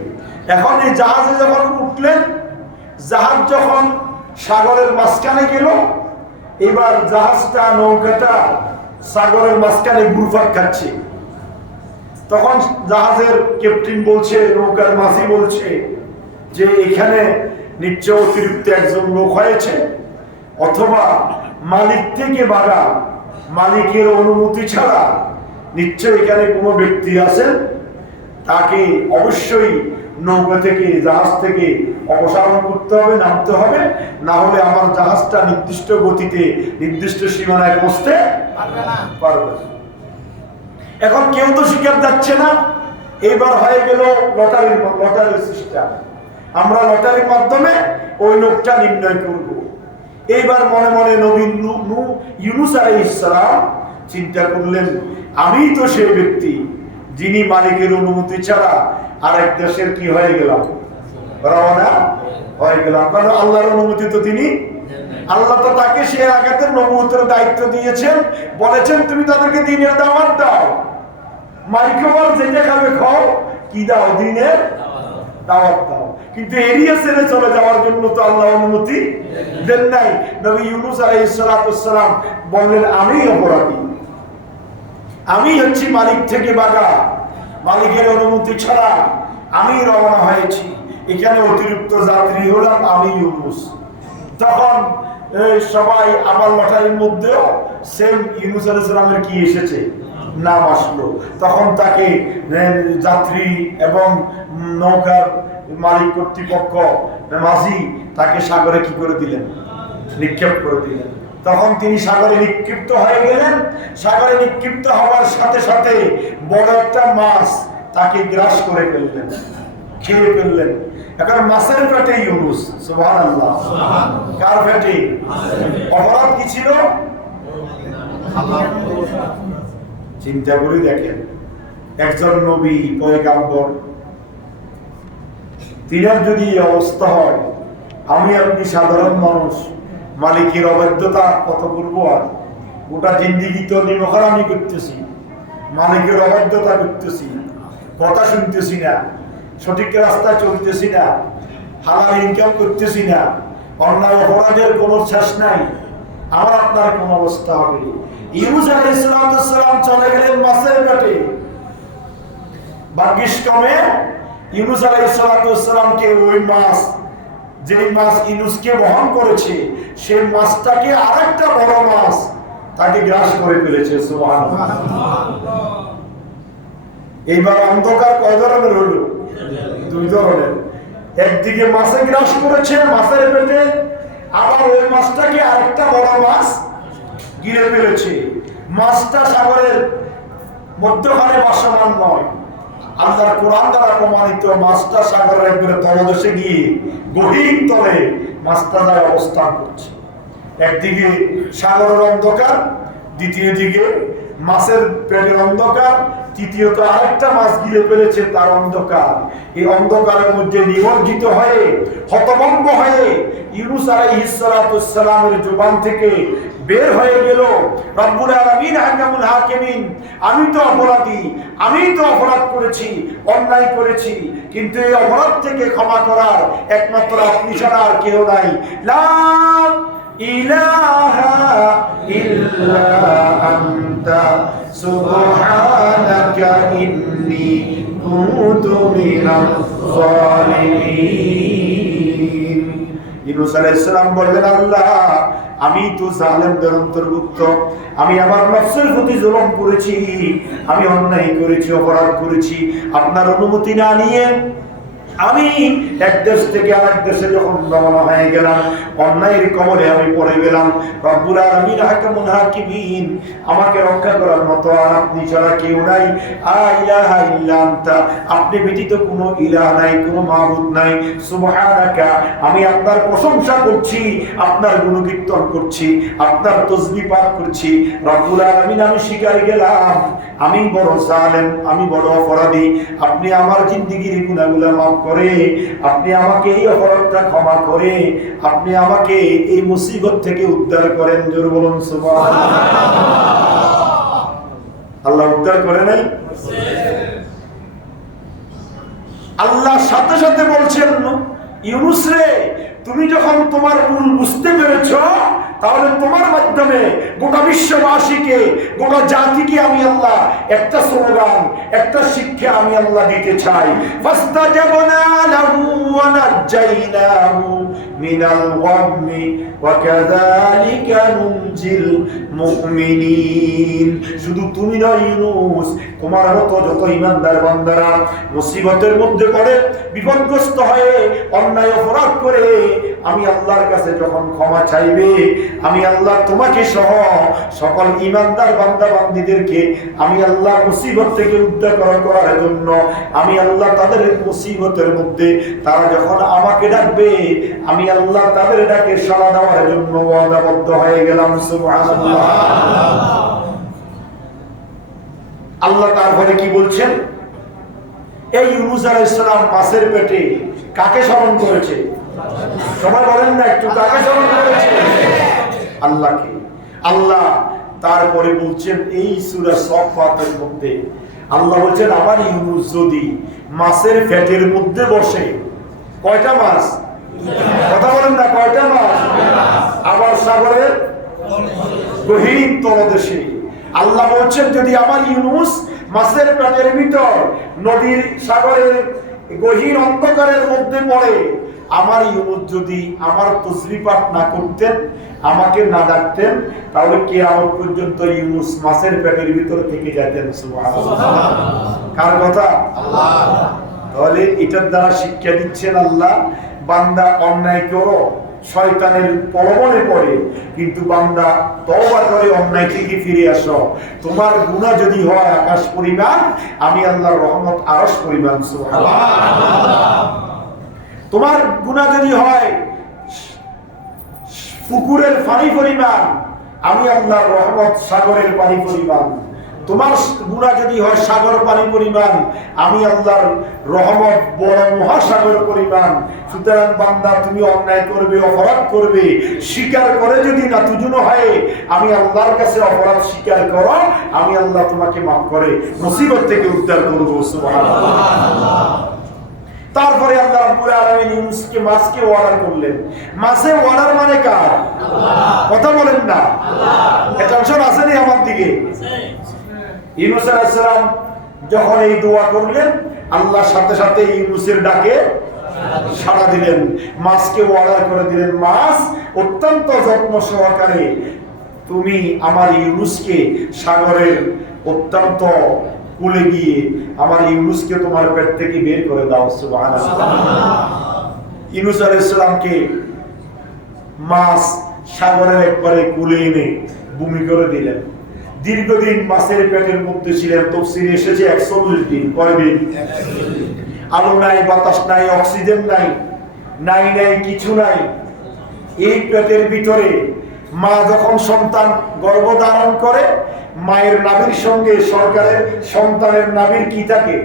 এখন এই জাহাজে যখন উঠলেন, জাহাজ যখন সাগরের মাঝখানে গেল, এবার জাহাজটা, নৌকাটা সাগরের মাঝখানে ঘুরপাক খাচ্ছে। তখন জাহাজের ক্যাপ্টেন বলছে, নৌকার মাঝি বলছে যে এখানে নিশ্চয় অতিরিক্ত একজন লোক হয়েছে, অথবা মালিক থেকে বাগা, মালিকের অনুমতি ছাড়া নিশ্চয় এখানে কোনো ব্যক্তি আছেন, তাকে অবশ্যই নৌকা থেকে, জাহাজ থেকে অপসারণ করতে হবে, নামতে হবে, না হলে আমার জাহাজটা নির্দিষ্ট গতিতে, নির্দিষ্ট সীমানায় পৌঁছতে পারবে। এখন কেউ তো শিকার যাচ্ছে না। এইবার হয়ে গেল লটারির সিস্টেম। আমরা লটারির মাধ্যমে ওই লোকটা নির্ণয় করব। এইবার মনে মনে নবী ইউনুস আলাইহিস সালাম চিন্তা করলেন, আমি তো সেই ব্যক্তি যিনি মালিকের অনুমতি ছাড়া আরেক দেশের কি হয়ে গেলাম, রওনা হয়ে গেলাম। কারণ আল্লাহর অনুমতি তো তিনি, আল্লাহ তো তাকে সে আগাতের নবুয়তের দায়িত্ব দিয়েছেন, বলেছেন তুমি তাদেরকে দিনের দাওয়াত দাও। মাইক্রোবার যেটা খাবে খাও, কি দাও, দিনের দাওয়াত দাও। কিন্তু এরিয়া ছেড়ে চলে যাওয়ার জন্য তো আল্লাহ অনুমতি দেন নাই। নবী ইউনূস আলাইহিস সালাম বললেন আমি অপরাধী, আমি হচ্ছি মালিক থেকে বাগা, মালিকের অনুমতি ছাড়া আমি রওনা হয়েছি, এখানে অতিরিক্ত যাত্রী হলাম আমি ইউনূস। তখন সবাই আমার লটারির মধ্যেও সেম ইউনূস আলাইহিস সালামের কি এসেছে, নাম আসলো। তখন তাকে যাত্রী এবং নৌকার মালিক কর্তৃপক্ষ মাঝি তাকে সাগরে কি করে দিলেন, নিক্ষেপ করে দিলেন। তখন তিনি সাগরে নিক্ষিপ্ত হয়ে গেলেন। সাগরে নিক্ষিপ্ত হওয়ার সাথে সাথে বড় একটা মাছ তাকে গ্রাস করে ফেললেন, খেয়ে ফেললেন। এখন মাছের পেটে ইউনূস, সুবহানাল্লাহ। কার পেটে? অপরাধ কি ছিল? চিন্তা করে দেখেন, একজন নবী পয়গাম্বর, তিনার যদি এই অবস্থা হয়, আমি আপনি সাধারণ মানুষ, মালিকের অবাধ্যতা কত করবো? আর গোটা জিন্দিগি তো নিমখারামি করতেছি, মালিকের অবাধ্যতা করতেছি, কথা শুনতেছি না, সঠিক রাস্তায় চলতেছি না, হালাল ইনকাম করতেছি না, অন্যায় অপরাধের কোনো শেষ নাই। আমার আপনার কোন অবস্থা হবে? ইউনূস আলাইহিস সালাম চলে গেলেন মাছের পেটে। ভাগ্যিস ক্রমে ইউনূস আলাইহিস সালামকে ওই মাছ, যে মাছ ইউনূসকে বহন করেছে, সেই মাছটাকে আরেকটা বড় মাছ তাকে গ্রাস করে ফেলেছে। সুবহানাল্লাহ। এইবার অন্ধকার কয় ধরনের হলো? দুই ধরনের। একদিকে মাছে গ্রাস করেছে মাছের পেটে, আবার ওই মাছটাকে আরেকটা বড় মাছ গিলে ফেলেছে। মাছটা সাগরের মধ্যখানে বাসমান নয়, আল্লাহর কোরআন দ্বারা প্রমাণিত। মাছটা সাগরের একবারে তলদেশে গিয়ে গভীর তলে মাছটা যায় অবস্থান করছে। একদিকে সাগরের অন্ধকার, দ্বিতীয় দিকে মাছের পেটের অন্ধকার, তৃতীয়ত আরেকটা মাছ গিলে ফেলেছে তার অন্ধকার। এই অন্ধকারের মধ্যে নিমজ্জিত হয়ে হতভম্ব হয়ে ইউনূস আলাইহিস সালামের জবান থেকে বের হয়ে গেল, রব্বুল আলামিন হাকামুল হাকিমিন, আমি তো অপরাধী, আমি তো অপরাধ করেছি, অন্যায় করেছি, কিন্তু এই অপরাধ থেকে ক্ষমা করার একমাত্র আপনি ছাড়া আর কেউ নাই। লা ইলাহা ইল্লা আনতা সুবহানাকা ইন্নী কুনতু মিনাজ জালিমিন। ইউনূস আলাইহিস সালাম বললেন, আল্লাহ আমি তো জালেমদের অন্তর্ভুক্ত, আমি আমার নফসের প্রতি জুলুম করেছি, আমি অন্যায় করেছি, অপরাধ করেছি। আপনার অনুমতি না নিয়ে আমি এক দেশ থেকে আরেক দেশে যখন রওনা হয়ে গেলাম, অন্যায়ের কবলে আমি পড়ে গেলাম। রব্বুল আলামিন হাকামুল হাকিমিন, আমাকে রক্ষা করার মতো আর আপনি ছাড়া কেউ নাই। ইলাহা ইল্লা আনতা, আপনি ব্যতীত কোনো ইলাহ নাই, কোনো মাবুদ নাই। সুবহানাকা, আমি আপনার প্রশংসা করছি, আপনার গুণকীর্তন করছি, আপনার তাসবিহ পাঠ করছি। রব্বুল আলামিন, আমি স্বীকার গেলাম আমি বড় জালেম, আমি বড় অপরাধী। আপনি আমার জিন্দেগির গুনাহগুলো মাফ করে, আপনি আমাকে এই অপরাধটা ক্ষমা করে, আপনি আমাকে এই মুসিবত থেকে উদ্ধার করেন। জোর বলুন সুবহানাল্লাহ। আল্লাহ উদ্ধার করে নাই? আল্লাহ সাথে সাথে বলছেন, ইউনূস রে, তুমি যখন তোমার ভুল বুঝতে পেরেছ, তাহলে তোমার মাধ্যমে গোটা বিশ্ববাসীকে, গোটা জাতিকে আমি আল্লাহ একটা স্লোগান, একটা শিক্ষা আমি আল্লাহ দিতে চাই। ফাস্তাজাবনা লাহু ওয়া নাজ্জাইনাহু মিনাল গাম্মি ওয়া কাযালিকা নুনজিল মুমিনিন। শুধু তুমি নয় ইউনূস, তোমার মতো যত ঈমানদার বান্দারা মুসিবতের মধ্যে পড়ে, বিপদগ্রস্ত হয়ে, অন্যায় অপরাধ করে আমি আল্লাহর কাছে যখন ক্ষমা চাইবে, আমি আল্লাহ তোমাকে সহ সকল ঈমানদার বান্দা বান্দীদেরকে আমি আল্লাহ মুসিবত থেকে উদ্ধার করার জন্য, আমি আল্লাহ তাদের মুসিবতের মধ্যে তারা যখন আমাকে ডাকবে, আমি আল্লাহ তাদের ডাকে সাড়া দেওয়ার জন্য ওয়াদাবদ্ধ হয়ে গেলাম। সুবহানাল্লাহ। আল্লাহ তারপরে কি বলছেন? এই ইউনূস আলাইহিস সালাম মাছের পেটে কাকে স্মরণ করেছে? সবাই বলেন না একটু, কাকে স্মরণ করেছে? আল্লাহকে। আল্লাহ তারপরে বলছেন এই সূরা সাফফাতের মধ্যে আল্লাহ বলছেন আমার ইউনূস যদি মাছের পেটের মধ্যে বসে, কয়টা মাছ? কথা বলেন না, কয়টা মাছ? আবার সাগরের গহীন তলদেশে। আল্লাহ বলছেন যদি আমার ইউনূস মাছের পেটের ভিতর নদীর সাগরের গহীন অন্ধকারের মধ্যে পড়ে, আমার ইউনূস যদি আমার তাসবিহ পাঠ না করতেন, আমাকে না ডাকতেন, তাহলে কিয়ামত পর্যন্ত ইউনূস মাছের পেটের ভিতর থেকে যেতেন। সুবহানাল্লাহ। কার কথা? আল্লাহ। তাহলে এটার দ্বারা শিক্ষা দিচ্ছেন আল্লাহ, বান্দা অন্যায় করো, শয়তানের প্রলোভনে পড়ে, কিন্তু বান্দা তওবা করে অন্যায় থেকে ফিরে আসো। তোমার গুনাহ যদি হয় আকাশ পরিমাণ, আমি আল্লাহর রহমত আরশ পরিমাণ। সুবহানাল্লাহ। তোমার গুনাহ যদি হয় পুকুরের পানি পরিমাণ, আমি আল্লাহর রহমত সাগরের পানি পরিমাণ। তোমার গুনাহ যদি হয় সাগর পানি পরিমাণ, আমি আল্লাহর রহমত বড় মহাসাগর পরিমাণ। সুতরাং বান্দা তুমি অন্যায় করবে, অপরাধ করবে, স্বীকার করে যদি না তুজুন হয়, আমি আল্লাহর কাছে অপরাধ স্বীকার করো, আমি আল্লাহ তোমাকে মাফ করে মুসিবত থেকে উদ্ধার করব। সুবহানাল্লাহ। তারপরে আল্লাহ রাব্বুল আলামিন ইউনূসকে মাছকে অর্ডার করলেন। মাছে অর্ডার মানে কার? আল্লাহ। কথা বলেন না, আল্লাহ। এটা অংশ আছে নি আমার দিকে? ইউনূস আলাইহিস সালাম যখন এই দোয়া করলেন, আল্লাহ সাথে সাথে ইউনূসের ডাকে সাড়া দিলেন, মাছকে অর্ডার করে দিলেন। মাছ অত্যন্ত যত্ন সহকারে তুমি আমার ইউনূসকে সাগরের অত্যন্ত কুলে গিয়ে আমার ইউনূসকে তোমার পেট থেকে বের করে দাও। সুবহানাল্লাহ। ইউনূস আলাইহিস সালামকে মাছ সাগরের একবারে কুলে এনে ভূমি করে দিলেন। দীর্ঘদিন মাছের পেটের মধ্যে ছিলেন। তাফসীরে এসেছে 41 দিন। কয় দিন? 41 দিন। আলো নাই, বাতাস নাই, অক্সিজেন নাই, নাই কিছু নাই। এই পেটের ভিতরে মা যখন সন্তান গর্ভধারণ করে, মায়ের নাভির সঙ্গে সরকারের সন্তানের নাভির কি থাকে?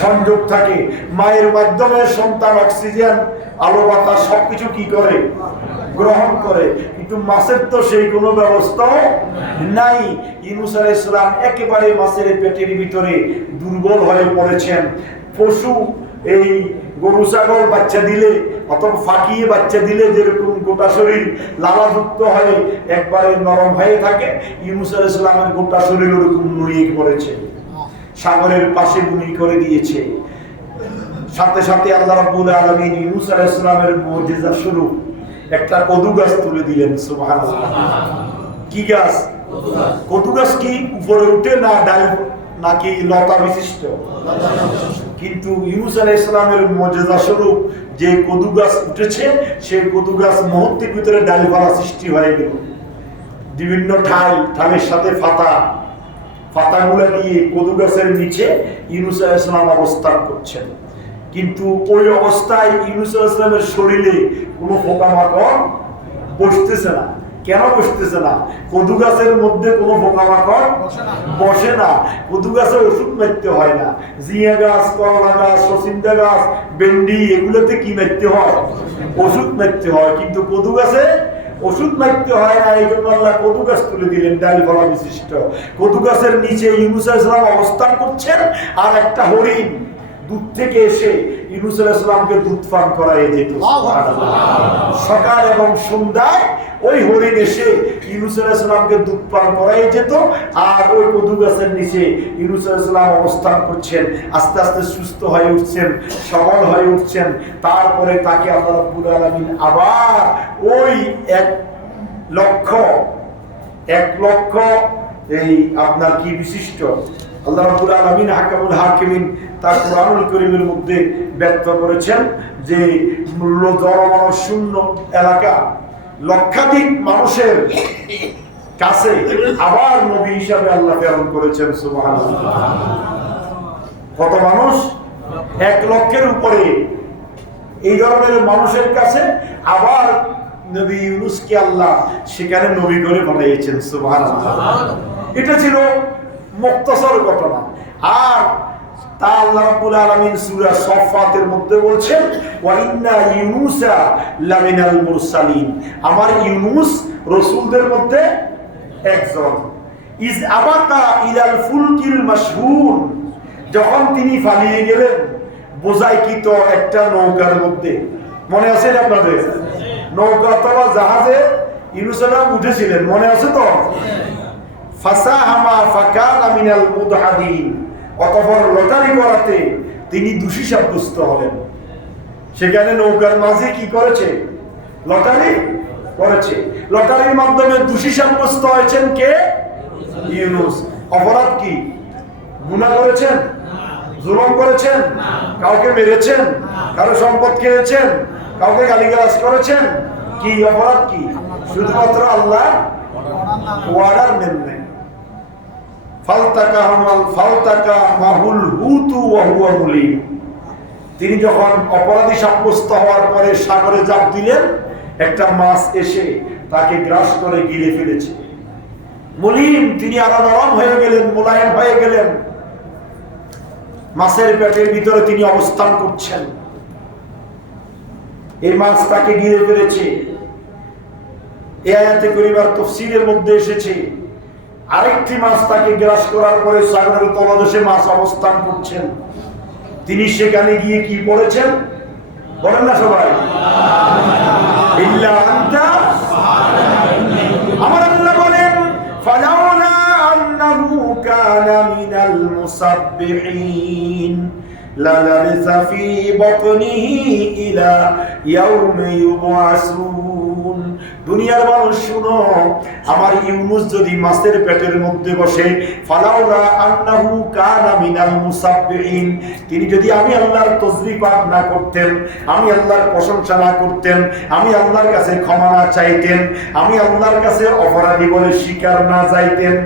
সংযোগ থাকে। মায়ের মাধ্যমে সন্তান অক্সিজেন, আলো বাতাস সবকিছু কি করে? গ্রহণ করে। কিন্তু মাছের তো সেই কোনো ব্যবস্থা নাই। ইউনূস আলাইহিস সালাম একেবারে মাছের পেটের ভিতরে দুর্বল হয়ে পড়েছেন। পশু এই গরু ছাগল বাচ্চা দিলে অথবা ফাঁকিয়ে বাচ্চা দিলে যেরকম গোটা শরীর লালাযুক্ত হয়ে একবারে নরম হয়ে থাকে, ইউনূস আলাইহিস সালামের গোটা শরীর ওরকম নুয়ে পড়েছে, সাগরের পাশে বুনি করে দিয়েছে। সাথে সাথে আল্লাহ রাব্বুল আলামিন ইউনূস আলাইহিস সালামের মুজিজা শুরু একটা কদু গাছ তুলে দিলেন। সুবহানাল্লাহ। কি গাছ? কদু গাছ। কি উপরে উঠে না ডাল নাকি লতা বিশিষ্ট? কিন্তু ইউনূস আলাইহিস সালামের মুজিজা স্বরূপ যে কদু গাছ উঠেছে, সেই কদু গাছ মুহূর্তের ভিতরে ডালপালা সৃষ্টি হয়ে গেল। বিভিন্ন ঠালের সাথে পাতাগুলা দিয়ে কদু গাছের নিচে ইউনূস আলাইহিস সালাম অবস্থান করছেন। কিন্তু ওই অবস্থায় ইউনূস আলাইহিস সালামের শরীরে কোনো পোকামাকড় বসতেছে না। কেন বসতেছে না? কদু গাছের মধ্যে কোনো পোকামাকড় বসে না। কদু গাছে ওষুধ মারতে হয় না। জিয়া গাছ, করলা গাছ, সচিন্দা গাছ, ভেন্ডি এগুলোতে কি মারতে হয়? ওষুধ মারতে হয়। কিন্তু কদু গাছে ওষুধ মারতে হয় না। এই জন্য আল্লাহ কদু গাছ তুলে দিলেন, ডালপালা বিশিষ্ট। কদু গাছের নিচে ইউনূস আলাইহিস সালাম অবস্থান করছেন, আর একটা হরিণ দুধ থেকে এসে ইউনূস আলাইহিস সালামকে দুধ পান করায় যেত। সকাল এবং সন্ধ্যায় ওই হরিণ এসে ইউনূস আলাইহিস সালামকে দুধ পান করায় যেত। আর ওই কদু গাছের নিচে ইউনূস আলাইহিস সালাম অবস্থান করছেন। আস্তে আস্তে সুস্থ হয়ে উঠছেন, সবল হয়ে উঠছেন। তারপরে তাকে আল্লাহ রাব্বুল আলামিন আবার ওই 1 লক্ষ এই আপনার কি বিশিষ্ট আল্লাহ রাব্বুল আলামিন হাকামুল হাকিমিন তার কোরআনুল কারীমের মধ্যে ব্যক্ত করেছেন যে জনমানব শূন্য এলাকা লক্ষাধিক মানুষের কাছে আবার নবী হিসাবে আল্লাহ প্রেরণ করেছেন। সুবহানাল্লাহ। কত মানুষ? 1 লক্ষের উপরে। এই ধরনের মানুষের কাছে আবার নবী ইউনূসকে আল্লাহ সেখানে নবী করে বানিয়েছেন। সুবহানাল্লাহ। এটা ছিল মুক্তসর ঘটনা। আর তা আল্লাহ রাব্বুল আলামিন সূরা সাফফাতের মধ্যে বলছেন ওয়া ইন্না ইউনুসা লামিনাল মুরসালিন, আমার ইউনুস রাসূলদের মধ্যে একজন। ইজ আবাকা ইলাল ফুলকিল মাশহুন, যখন তিনি পালিয়ে গেলেন বোঝাইকৃত একটা নৌকার মধ্যে, মনে আছে আপনাদের? নৌকা অথবা জাহাজে ইউনুস আলাইহিস উঠেছিলেন, মনে আছে তো? ফাসাহামা ফাকানা মিনাল মুদহাদিন, অতঃপর লটারি করাতে তিনি দোষী সাব্যস্ত হলেন। সেখানে নৌকার মাঝে কি করেছে? লটারি করেছে। লটারির মাধ্যমে দোষী সাব্যস্ত হয়েছেন কে? ইউনুস। অপরাধ কি? গুনাহ করেছেন? জুলুম করেছেন? কাউকে মেরেছেন? কারো সম্পদ খেয়েছেন? কাউকে গালিগালাজ করেছেন? কি অপরাধ? কি শুধুমাত্র আল্লাহ ওয়ার্ডার নেন নাই। তিনি যখন অপরাধী সাব্যস্ত হওয়ার পরে সাগরে ঝাঁপ দিলেন, একটা মাছ এসে তাকে গ্রাস করে গিলে ফেলেছে। মুলিম, তিনি আরো নরম হয়ে গেলেন, মোলায়েম হয়ে গেলেন। মাছের পেটের ভিতরে তিনি অবস্থান করছেন। এই মাছ তাকে গিলে ফেলেছে। এই আয়াতে কারিমার তাফসীরের মধ্যে এসেছে আরেকটি মাছ তাকে গ্রাস করার পরে সাগরের তলদেশে মাছ অবস্থান করছেন। তিনি সেখানে গিয়ে কি পড়েছেন বলেন না সবাই? ইল্লা আনতা, আমার আল্লাহ বলেন ফালাউলা আন্নাহু কানা মিনাল মুসাব্বিহিন লালাবিসা ফি বাতনিহি ইলা ইয়াউমি ইউবআসুন। দুনিয়ার মানুষ শুনো, আমার ইউনুস যদি মাছের পেটের মধ্যে বসে, ফালাউলা আন্নাহু কানা মিনাল মুসাব্বিহিন, তিনি যদি আমি আল্লাহর তাসবিহ পাঠ না করতেন, আমি আল্লাহর প্রশংসা না করতেন, আমি আল্লাহর কাছে ক্ষমা না চাইতেন, আমি আল্লাহর কাছে অপরাধী বলে স্বীকার না যাইতেন,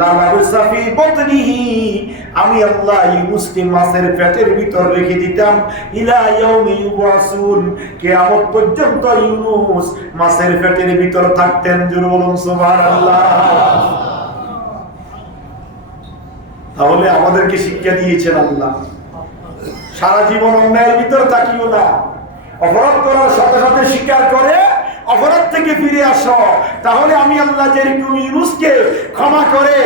লালাবিসা ফি বাতনিহি, আমি আল্লাহ ইউনুসকে মাছের পেটের ভিতর রেখে দিতাম ইলা ইয়াউমি ইউবআসুন, কিয়ামত পর্যন্ত ইউনুস মাছের পেটের ভিতর থাকতেন। জোরে বলুন সুবহানাল্লাহ। তাহলে আমাদেরকে শিক্ষা দিয়েছেন আল্লাহ, সারা জীবন অন্যায়ের ভিতর থাকিও না, অপরাধ করার সাথে সাথে স্বীকার করে অপরাধ থেকে ফিরে আসো। তাহলে আমি আল্লাহ যেরকম ইউনুসকে ক্ষমা করে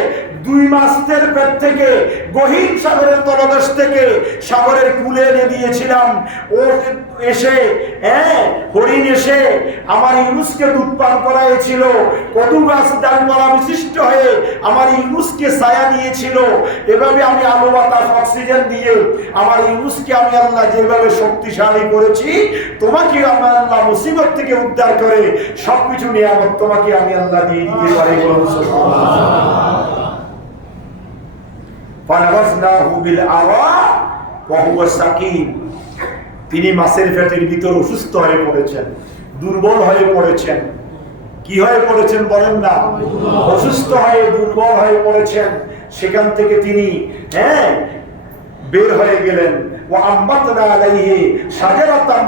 2 মাসের পেট থেকে গহীন সাগরের তলদেশ থেকে সাগরের কূলে এনে দিয়েছিলাম, ও এসে হরিণ এসে আমার ইউনুসকে দুধ পান করাইছিল, কদু গাছ ডালপালা বিশিষ্ট হয়ে আমার ইউনুসকে ছায়া দিয়েছিল। এভাবে আমি আলো বাতাস অক্সিজেন দিয়ে আমার ইউনুসকে আমি আল্লাহ যেভাবে শক্তিশালী করেছি, তোমাকে আমার আল্লাহ মুসিবত থেকে উদ্ধার করে সবকিছু নিয়ামত তোমাকে আমি আল্লাহ দিয়ে দিতে পারি। বলুন সুবহানাল্লাহ। ফানাবাযনাহু বিল আরা ওয়া হুয়া সাকিম, তিনি মাছের পেটের ভিতর অসুস্থ হয়ে পড়েছেন, দুর্বল হয়ে পড়েছেন। কি হয়ে পড়েছেন বলেন না? অসুস্থ হয়ে দুর্বল হয়ে পড়েছেন। সেখান থেকে তিনি বের হয়ে গেলেন। ওয়া আমবাতনা আলাইহি শাজারাতাম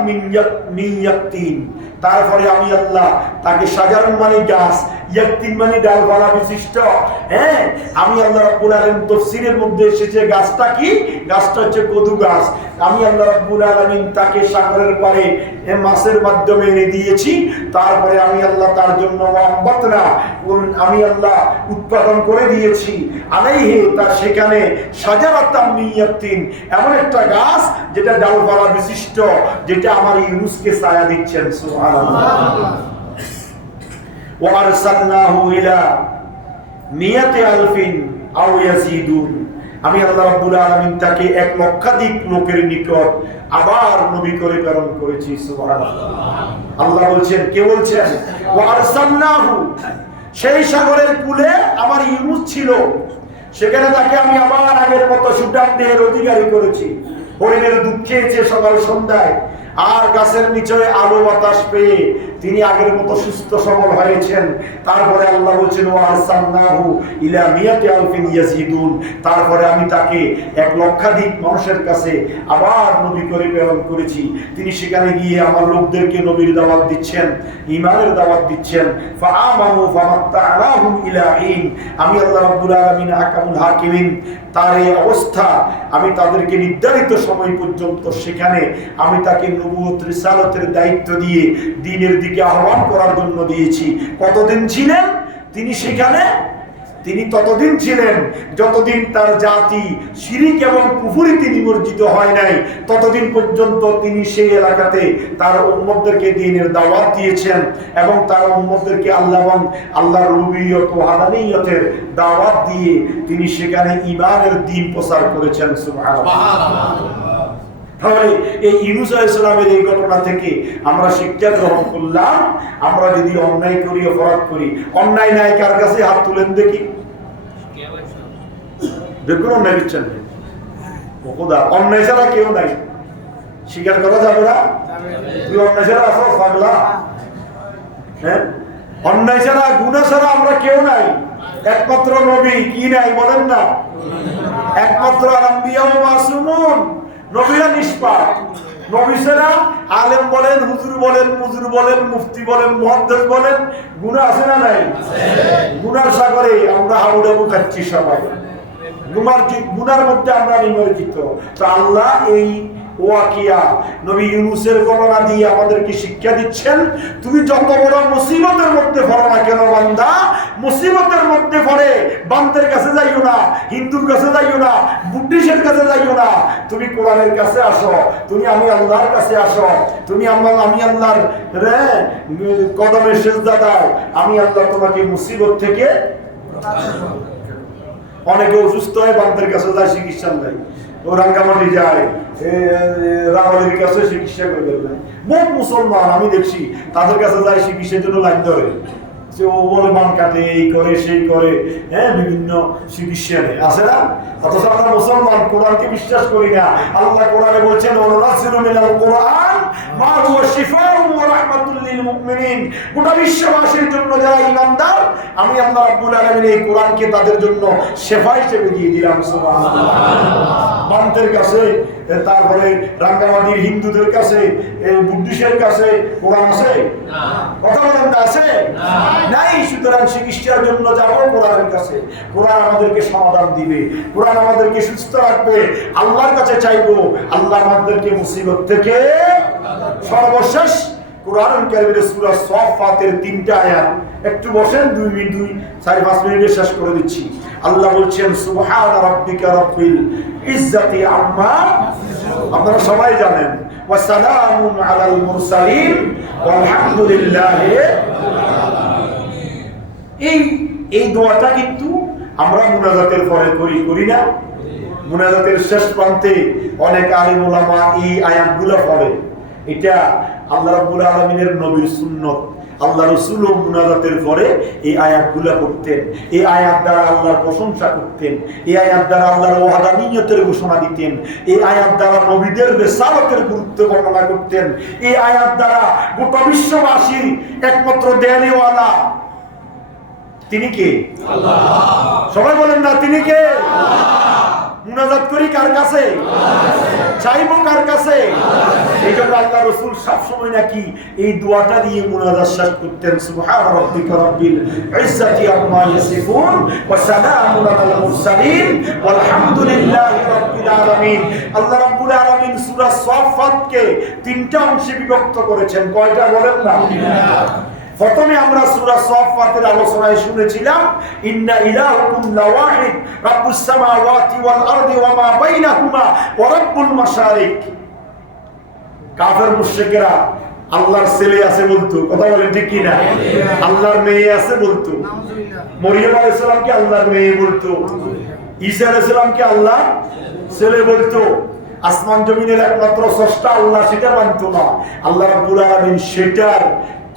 মিন ইয়াকতিন, তারপরে আমি আল্লাহ তাকে শাজারুন মানে গাছ, ইয়াকতিন মানে ডালপালা বিশিষ্ট। আমি আল্লাহ রাব্বুল আলামিন তাফসীরের মধ্যে এসেছে গাছটা কি? গাছটা হচ্ছে কদু গাছ। আমি আল্লাহ রাব্বুল আলামিন তাকে সাগরের পাড়ে মাছের মাধ্যমে এনে দিয়েছি। তারপরে আমি আল্লাহ তার জন্য আমবাতনা, আমি আল্লাহ উৎপাদন করে দিয়েছি আলাইহি, তার সেখানে শাজারাতাম মিন ইয়াকতিন, এমন একটা গাছ যেটা ডালপালা বিশিষ্ট, যেটা আমার ইউনুসকে ছায়া দিচ্ছেন। সুবহানাল্লাহ। ওয়া আরসালনাহু ইলা মিয়াতি আলফিন আও ইয়াজিদুন, আমি আল্লাহ রাব্বুল আলামিন তাকে 1 লক্ষাধিক লোকের নিকট আবার নবী করে প্রেরণ করেছি। সুবহানাল্লাহ। আল্লাহ বলছেন, কে বলছেন? ওয়া আরসালনাহু, সেই সাগরের কূলে আমার ইউনুস ছিল, সেখানে তাকে আমি আবার আগের মতো সুঠাম দেহের অধিকারী করেছি। হরিণের দুধ খেয়েছে সকাল সন্ধ্যায়, আর গাছের নিচে আলো বাতাস পেয়ে তিনি আগের মতো সুস্থ সবল হয়েছেন। তারপরে আল্লাহ বলছেন ওয়া আরসালনাহু ইলা মিয়াতি আলফিন ইয়াজিদুন, তারপরে আমি তাকে 1 লক্ষাধিক মানুষের কাছে আবার নবী করে প্রেরণ করেছি। তিনি সেখানে গিয়ে আমার লোকদেরকে নবীর দাওয়াত দিচ্ছেন, ঈমানের দাওয়াত দিচ্ছেন। ফাআমানু ফামাত্তা'নাহুম ইলা ঈন, আমি আল্লাহ রাব্বুল আলামিন আহকামুল হাকিমিন, তার এই অবস্থা আমি তাদেরকে নির্ধারিত সময় পর্যন্ত সেখানে আমি তাকে নবুয়ত রিসালাতের দায়িত্ব দিয়ে দ্বীনের দিকে আহ্বান করার জন্য দিয়েছি। কতদিন ছিলেন তিনি সেখানে? তিনি ততদিন ছিলেন যতদিন তার জাতি শিরিক এবং কুফরিতে নিমজ্জিত হয় নাই, ততদিন পর্যন্ত তিনি সেই এলাকাতে তার উম্মতদেরকে দ্বীনের দাওয়াত দিয়েছেন এবং তার উম্মতদেরকে আল্লাহ এবং আল্লাহর রুবুবিয়্যত ও ওয়াহদানিয়তের দাওয়াত দিয়ে তিনি সেখানে ঈমানের দ্বীন প্রচার করেছেন। সুবহানাল্লাহ। তাহলে এই ইউনূস আলাইহিস সালামের এই ঘটনা থেকে আমরা শিক্ষা গ্রহণ করলাম, আমরা যদি অন্যায় করি, অপরাধ করি, অন্যায় নাই কার কাছে হাত তুলেন দেখি, দেখুন অন্যায় দিচ্ছেন ও খোদা, অন্যায় ছাড়া কেউ নাই, স্বীকার করা যাবে না? তুই অন্যায় ছাড়া আসো পাগলা? হ্যাঁ, অন্যায় ছাড়া গুনাহ ছাড়া আমরা কেউ নাই, একমাত্র নবী কি নাই বলেন না, একমাত্র আম্বিয়া ও মাসুমুন, নবীরা নিষ্পাপ। নবী ছাড়া আলেম বলেন, হুজুর বলেন, মুজুর বলেন, মুফতি বলেন, মুহাদ্দিস বলেন, গুনাহ আছে না নাই? গুনার সাগরে আমরা হাবুডাবু খাচ্ছি সবাই, গুনার মধ্যে আমরা নিমজ্জিত। তো আল্লাহ এই ওয়াকিয়া নবী ইউনূসের ঘটনা দিয়ে আমাদেরকে শিক্ষা দিচ্ছেন, তুমি যত বড় মুসিবতের মধ্যে পড়ো না কেন বান্দা, মুসিবতের মধ্যে পড়ে বান্দের কাছে যাইও না, হিন্দুর কাছে যাইও না, বুদ্ধিস্টের কাছে যাইও না, তুমি কোরআনের কাছে আসো, তুমি আমি আল্লাহর কাছে আসো, তুমি আমি আল্লাহর কদমে সিজদা দাও, আমি আল্লাহ তোমাকে মুসিবত থেকে। অনেকে অসুস্থ হয় বান্দের কাছে যায়, চিকিৎসা নেয়, ও রাঙ্গামাটি যায়, রাওয়ালির কাছে চিকিৎসা করে দেবে। বহু মুসলমান আমি দেখছি তাদের কাছে যায় চিকিৎসার জন্য লাইন ধরে, ও বলে মান কাটে, এই করে সেই করে, হ্যাঁ, বিভিন্ন চিকিৎসা নেই, আছে না? অথচ আমরা মুসলমান কোরআনকে বিশ্বাস করি না। আল্লাহ কোরআনে বলছেন ওয়ানুনাজ্জিলু মিনাল কোরআন মা হুয়া শিফাউন ওয়া রাহমাতুল লিল মুমিনিন, গোটা বিশ্ববাসীর জন্য যারা ঈমানদার, আমি আল্লাহ রাব্বুল আলামিন এই কোরআনকে তাদের জন্য শিফা হিসেবে দিয়ে দিলাম। সুবহানাল্লাহ। বান্দের কাছে, তারপরে রাঙ্গামাটির হিন্দুদের কাছে, বুদ্ধিস্টের কাছে কোরআন আছে না? কথা বলেন না, আছে নাই? সুতরাং চিকিৎসার জন্য যাবো কোরআনের কাছে, কোরআন আমাদেরকে সমাধান দিবে, কোরআন আমাদেরকে সুস্থ রাখবে, আল্লাহর কাছে চাইবো, আল্লাহ আমাদেরকে মুসিবত থেকে। সর্বশেষ কোরআন কারীমের সূরা সাফফাতের 3টা আয়াত, একটু বসেন 4-5 মিনিটে শেষ করে দিচ্ছি। আল্লাহ বলছেন সুবহান রাব্বিকা রাব্বিল ইজ্জাতি আম্মা, আপনারা সবাই জানেন, ওয়া সালামুন আলাল মুরসালিন ওয়ালহামদুলিল্লাহি। এই দোয়াটা কিন্তু আমরা মুনাজাতের পরে করি না? মুনাজাতের শেষ প্রান্তে অনেক আলিম ওলামা এই আয়াতগুলো পড়ে। এটা আল্লাহ রাব্বুল আলামিনের নবীর সুন্নত। আল্লাহ রাসূলও মুনাজাতের পরে এই আয়াতগুলো পড়তেন, এই আয়াত দ্বারা আল্লাহর প্রশংসা করতেন, এই আয়াত দ্বারা আল্লাহর ওয়াহদানিয়তের ঘোষণা দিতেন, এই আয়াত দ্বারা নবীদের রিসালাতের গুরুত্ব বর্ণনা করতেন, এই আয়াত দ্বারা গোটা বিশ্ববাসীর একমাত্র দেওয়ালা তিনি কে? আল্লাহ। সবাই বলেন না, তিনি কে? আল্লাহ। মুনাজাত করি কার কাছে? চাইবো কার কাছে? এই জন্য আল্লাহ রাসূল সব সময় নাকি এই দোয়াটা দিয়ে মুনাজাত শেষ করতেন, সুবহান রাব্বিকা রাব্বিল ইজ্জাতি আম্মা ইয়াসিফুন ওয়া সালামুন আলাল মুরসালিন ওয়ালহামদুলিল্লাহি রাব্বিল আলামিন। আল্লাহ রাব্বুল আলামিন সূরা সাফফাতকে 3টা অংশে বিভক্ত করেছেন। কয়টা বলেন না? প্রথমে আমরা সূরা সাফফাতের আলোচনায় শুনেছিলাম ইন্না ইলাহুকুম লাওয়াহিদ রাব্বুস সামাওয়াতি ওয়াল আরদি ওয়া মা বাইনাহুমা ওয়া রাব্বুল মাশারিক। কাফের মুশরিকরা আল্লাহর ছেলে আছে বলতো, কথা বলেন ঠিক কি না? আল্লাহর মেয়ে আছে বলতো, মরিয়ম আলাইহিস সালামকে আল্লাহর মেয়ে বলতো, ঈসা আলাইহিস সালামকে আল্লাহ ছেলে বলতো। আসমান জমিনের একমাত্র স্রষ্টা আল্লাহ সেটা মানতো না। আল্লাহ রাব্বুল আলামিন সেটার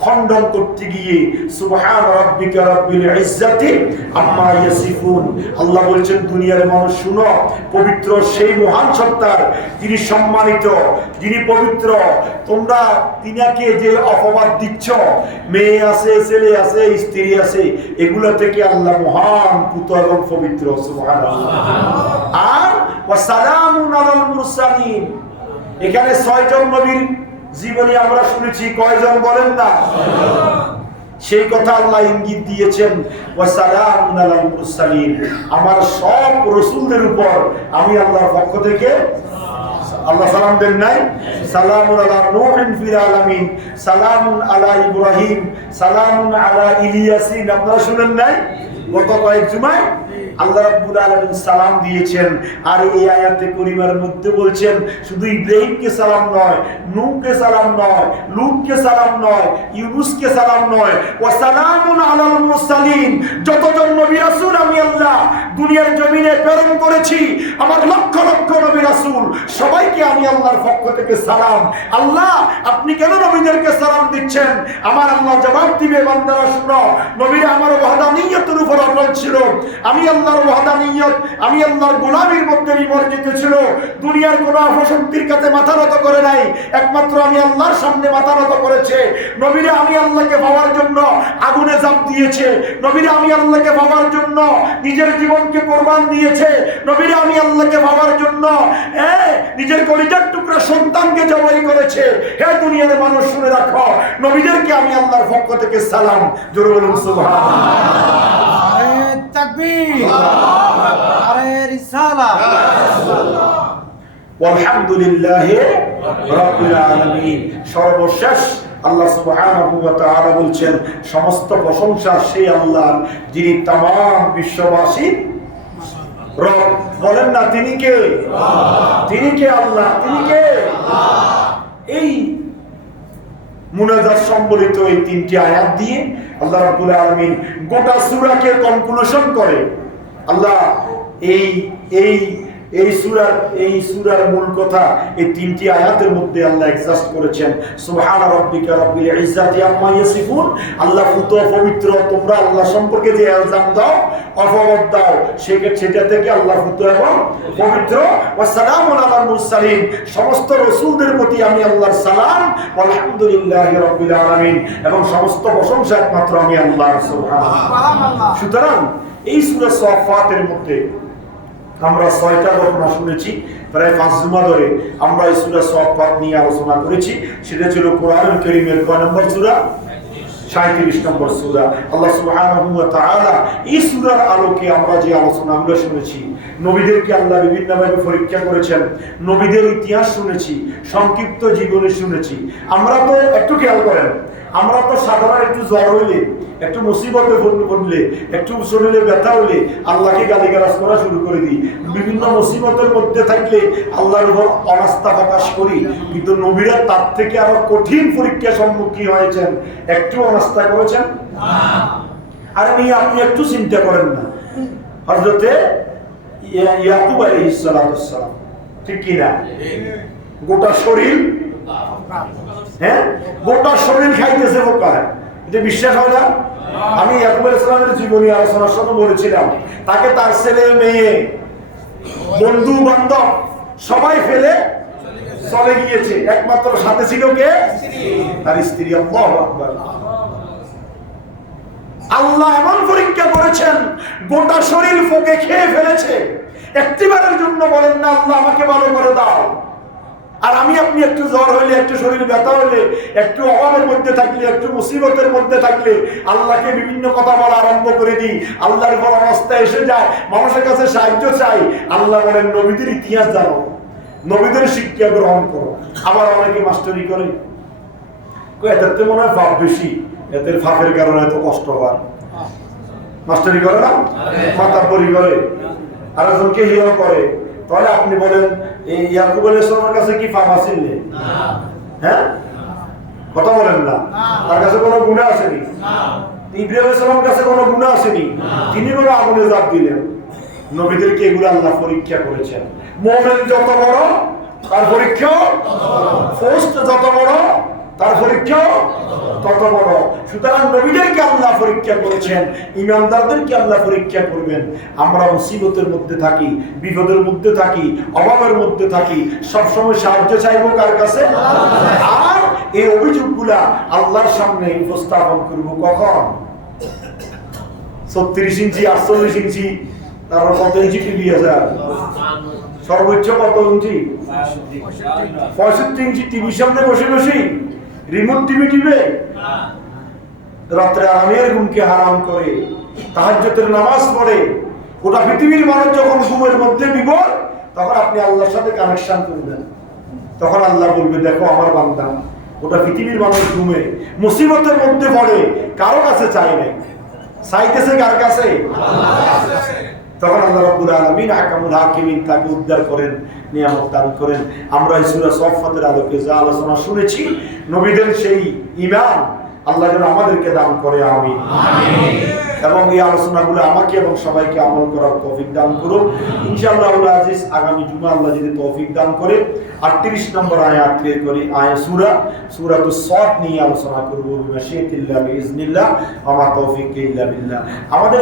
খণ্ডন করতে গিয়ে সুবহান রাব্বিকা রাব্বিল ইজ্জাতি আম্মা ইয়াসিফুন, আল্লাহ বলছেন দুনিয়ার মানুষ শুনো, পবিত্র সেই মহান সত্তার যিনি সম্মানিত, যিনি পবিত্র, তোমরা তিনাকে যে অপবাদ দিচ্ছ, মেয়ে আছে, ছেলে আছে, স্ত্রী আছে, এগুলো থেকে আল্লাহ মহান, পুত এবং পবিত্র। সুবহানাল্লাহ। আর ওয়া সালামুন আলাল মুরসালিন, এখানে 6 জন নবীর জীবনী আমরা শুনেছি, কয়জন বলেন না? সেই কথা আল্লাহ ইঙ্গিত দিয়েছেন, ওয়া সালামুন আলাল মুরসালিন, আমার সব রাসূলদের উপর আমি আল্লাহর পক্ষ থেকে আল্লাহ সালাম দেন নাই? সালামুন আলা নূহিন ফিল আলামিন, সালামুন আলা ইব্রাহিম, সালামুন আলা ইলিয়াসিন, আপনারা শুনেন নাই? গত কয়েক জুমায় আল্লাহ রাব্বুল আলামিন সালাম দিয়েছেন। আর এই আয়াতে কারিমার মধ্যে বলছেন শুধু ইব্রাহিমকে সালাম নয়, নূহকে সালাম নয়, লূতকে সালাম নয়, ইউনূসকে সালাম নয়, ওয়া সালামুন আলাল মুরসালিন, যতজন নবী রাসূল আমি আল্লাহ দুনিয়ার জমিনে প্রেরণ করেছি, আমার লক্ষ লক্ষ নবী রাসূল সবাইকে আমি আল্লাহর পক্ষ থেকে সালাম। আল্লাহ আপনি কেন নবীদেরকে সালাম দিচ্ছেন? আমার আল্লাহ জবাব দিবে, বান্দারা শুনো, নবীরা আমার ওয়াহদানিয়তের উপর অটল ছিল, আমি আল্লাহর ওয়াহদানিয়ত, আমি আল্লাহর গোলামীর মধ্যে নিমজ্জিত ছিল, দুনিয়ার কোন অপশক্তির কাছে মাথা নত করে নাই, একমাত্র আমি আল্লাহর সামনে মাথা নত করেছে। নবীরা আমি আল্লাহকে পাওয়ার জন্য আগুনে ঝাঁপ দিয়েছে, নবীরা আমি আল্লাহকে পাওয়ার জন্য নিজের জীবনকে কোরবান দিয়েছে, নবীরা আমি আল্লাহকে পাওয়ার জন্য নিজের কলিজার টুকরা সন্তানকে জবাই করেছে। হে দুনিয়ার মানুষ শুনে রাখো, নবীদেরকে আমি আল্লাহর পক্ষ থেকে সালাম। জোরে বলুন সুবহানাল্লাহ। তাকবীর, আরে রিসালাত, আলহামদুলিল্লাহি রাব্বিল আলামিন। সর্বশেষ আল্লাহ সুবহানাহু ওয়া তাআলা বলছেন সমস্ত প্রশংসা সেই আল্লাহর, যিনি तमाम বিশ্ববাসীর রব। বলেন না তিনি কে? তিনি কে? আল্লাহ। তিনি কে? এই মুনাজাত সম্বলিত এই 3টি আয়াত দিয়ে আল্লাহ রাব্বুল আলামিন গোটা সূরাকে কনক্লুশন করে। আল্লাহ এই সূরার মূল কথা এই 3টি আয়াতের মধ্যে আল্লাহ এক্সাস্ট করেছেন। সুবহান রাব্বিকা রাব্বিল ইজ্জাতি আম্মা ইয়াসিফুন, আল্লাহ পুত পবিত্র, তোমরা আল্লাহ সম্পর্কে যে ইলজাম দাও, অপবাদ দাও, সেটা থেকে আল্লাহ পুত এবং পবিত্র। ওয়া সালামুন আলাল মুরসালিন, সমস্ত রাসূলদের প্রতি আমি আল্লাহর সালাম। আলহামদুলিল্লাহি রাব্বিল আলামিন, এবং সমস্ত প্রশংসা একমাত্র আমি আল্লাহর। সুবহানাল্লাহ। সুতরাং এই সূরা সাফফাতের মধ্যে আমরা 6টা ঘটনা শুনেছি, প্রায় 5 জুমা ধরে আমরা এই সূরা সাফফাত নিয়ে আলোচনা করেছি। সেটা ছিল কোরআনুল কারীমের কয় নম্বর সূরা? 37 নম্বর সূরা। আল্লাহ সুবহানাহু ওয়া তাআলা এই সূরার আলোকে আমরা যে আলোচনাগুলো শুনেছি, নবীদেরকে আল্লাহ বিভিন্নভাবে পরীক্ষা করেছেন, নবীদের ইতিহাস শুনেছি, সংক্ষিপ্ত জীবনী শুনেছি। আমরা তো একটু খেয়াল করেন, আমরা তো সাধারণ একটু জ্বর হইলে, একটু মুসিবতে পড়লে, একটু শরীরে ব্যথা হইলে আল্লাহকে গালিগালাজ করা শুরু করে দিই। বিভিন্ন মুসিবতের মধ্যে থাকলে আল্লাহর উপর অনাস্থা প্রকাশ করি। কিন্তু নবীরা তার থেকে আরো কঠিন পরীক্ষার সম্মুখীন হয়েছেন। একটু অনাস্থা করেছেন? আরে মেয়ে, আপনি একটু চিন্তা করেন না, হযরতে ইয়াকুব আলাইহিস সালাতু সালাম, ঠিক কি না? গোটা শরীর, গোটা শরীর খাইতেছে বোকা, এটা বিশ্বাস হয় না? আমি ইয়াকুব আলাইহিস সালামের জীবনী আলোচনার সময় বলেছিলাম, তাকে তার ছেলে মেয়ে বন্ধু বান্ধব সবাই ফেলে চলে গিয়েছে, একমাত্র সাথে ছিল কে? তার স্ত্রী। আল্লাহু আকবার। আল্লাহ এমন পরীক্ষা করেছেন, গোটা শরীর ফোকে খেয়ে ফেলেছে। একটিবারের জন্য বলেন না আল্লাহ আমাকে ভালো করে দাও। আর আমি আপনি একটু জ্বর হইলে, একটু শরীর ব্যথা হইলে, একটু অভাবের মধ্যে থাকলে, একটু মুসিবতের মধ্যে থাকলে আল্লাহকে বিভিন্ন কথা বলা আরম্ভ করে দিই, আল্লাহর উপর অবস্থা এসে যায়, মানুষের কাছে সাহায্য চাই। আল্লাহ বলেন নবীদের ইতিহাস জানো, নবীদের শিক্ষা গ্রহণ করো। আবার অনেকে মাস্টারি করে, এদের মনে হয় পাপ বেশি, এদের পাপের কারণে এত কষ্ট হয়। মাস্টারি করে না, মাতাব্বরি করে, আর একজনকে হিয়া করে। তাহলে আপনি বলেন এই ইয়াকুব আলাইহিস সালামের কাছে কি পাপ আছে? হ্যাঁ, কথা বলেন না। তার কাছে কোনো গুনাহ আসেনি? ইব্রাহিম আলাইহিস সালামের কাছে কোনো গুনাহ আসেনি, তিনি কোনো আগুনে ঝাঁপ দিলেন। নবীদেরকে এগুলো আল্লাহ পরীক্ষা করেছেন। মুমিন যত বড় তার পরীক্ষা, পোস্ট যত বড় তার পরীক্ষাও তত বড়। সুতরাং নবীদেরকে আল্লাহ পরীক্ষা করেছেন, ইমানদারদেরকে আল্লাহ পরীক্ষা করবেন। আমরা মুসিবতের মধ্যে থাকি, বিপদের মধ্যে থাকি, অভাবের মধ্যে থাকি, সবসময় সাহায্য চাইবো কার কাছে? আর এই অভিযোগগুলা আল্লাহর সামনে উপস্থাপন করব কখন? 36 ইঞ্চি 48 ইঞ্চি, তারপর কত ইঞ্চি টিভি আছে? সর্বোচ্চ কত ইঞ্চি? 65 ইঞ্চি টিভির সামনে বসে বসে রিমোট টিভি টিভে রাত্রে আরামের ঘুমকে হারাম করে তাহাজ্জুদের নামাজ পড়ে গোটা পৃথিবীর মানুষ যখন ঘুমের মধ্যে বিভোর, তখন আপনি আল্লাহর সাথে কানেকশন করবেন। তখন আল্লাহ বলবে, দেখো আমার বান্দা, গোটা পৃথিবীর মানুষ ঘুমে মুসিবতের মধ্যে পড়ে, কারো কাছে চায় না, চাইতেছে কার কাছে? তখন আল্লাহ রাব্বুল আলামিন আহকামুল হাকিমিন তাকে উদ্ধার করেন, নিয়ামত দান করেন। আমরা এই সূরা সফফাতের আলোকে যা আলোচনা শুনেছি, নবীদের সেই ঈমান আল্লাহ যেন আমাদেরকে দান করে, আমিন। এবং এই আলোচনাগুলো আমাকে এবং সবাইকে আমল করার তৌফিক দান করুন ইনশাআল্লাহ আজিজ। আগামী জুমা আল্লাহ যদি তৌফিক দান করে 38 নম্বর আয়াত থেকে করি সূরাতুস সাদ নিয়ে আলোচনা করব বিমাশিয়াতিল্লাহ বিইজনিল্লাহ ওয়া মা তাওফীকি ইল্লা বিল্লাহ। আমাদের